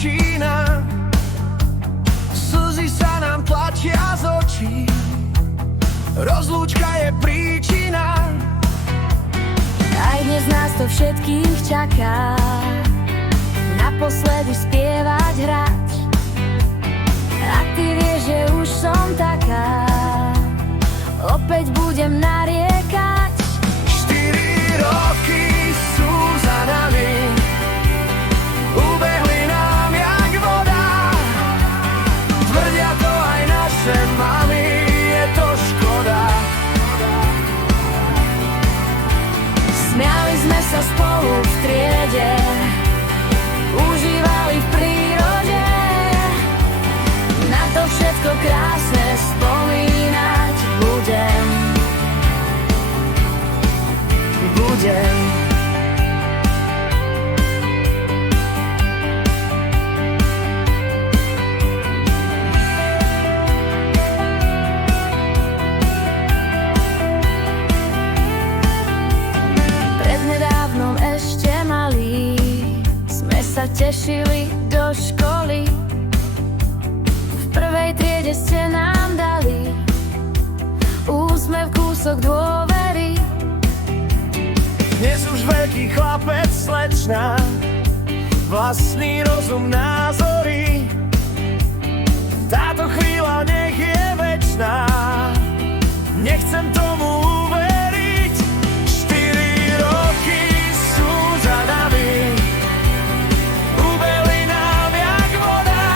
začína. Slzy sa nám tlačia z očí, rozlúčka je príčina. Aj dnes nás to všetkých čaká, naposledy spievať, hrať. A ty vieš, že už som taká, opäť budem nariekať. 4 roky sú za nami, ubehli nám jak voda. Tvrdia to aj naše mami, je to škoda. Smiali sme sa spolu v triede, užívali v prírode. Na to všetko krásne spomínať budem. Prednedávnom ešte malí sme sa tešili do školy. V prvej triede ste nám dali úsmev, kúsok dôvery. Dnes už veľký chlapec, slečna, vlastný rozum, názory. Táto chvíľa nech je večná, nechcem tomu uveriť. 4 roky sú za nami, ubehli nám jak voda.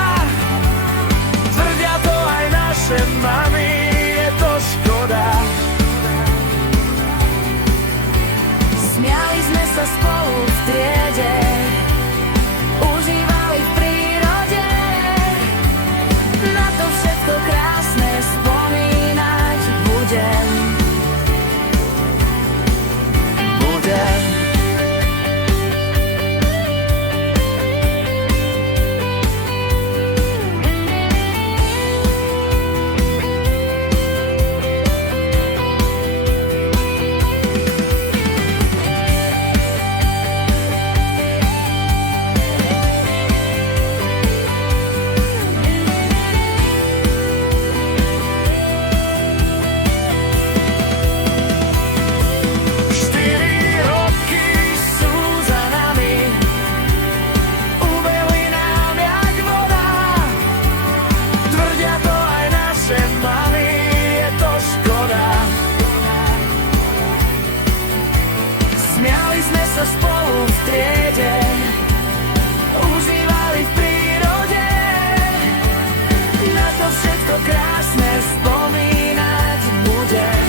Tvrdia to aj naše mami, je to škoda. Smiali sme sa spolu v triede, užívali v prírode. Na to všetko krásne spomínať budem. Smiali sme sa spolu v triede, užívali v prírode. Na to všetko krásne spomínať budem.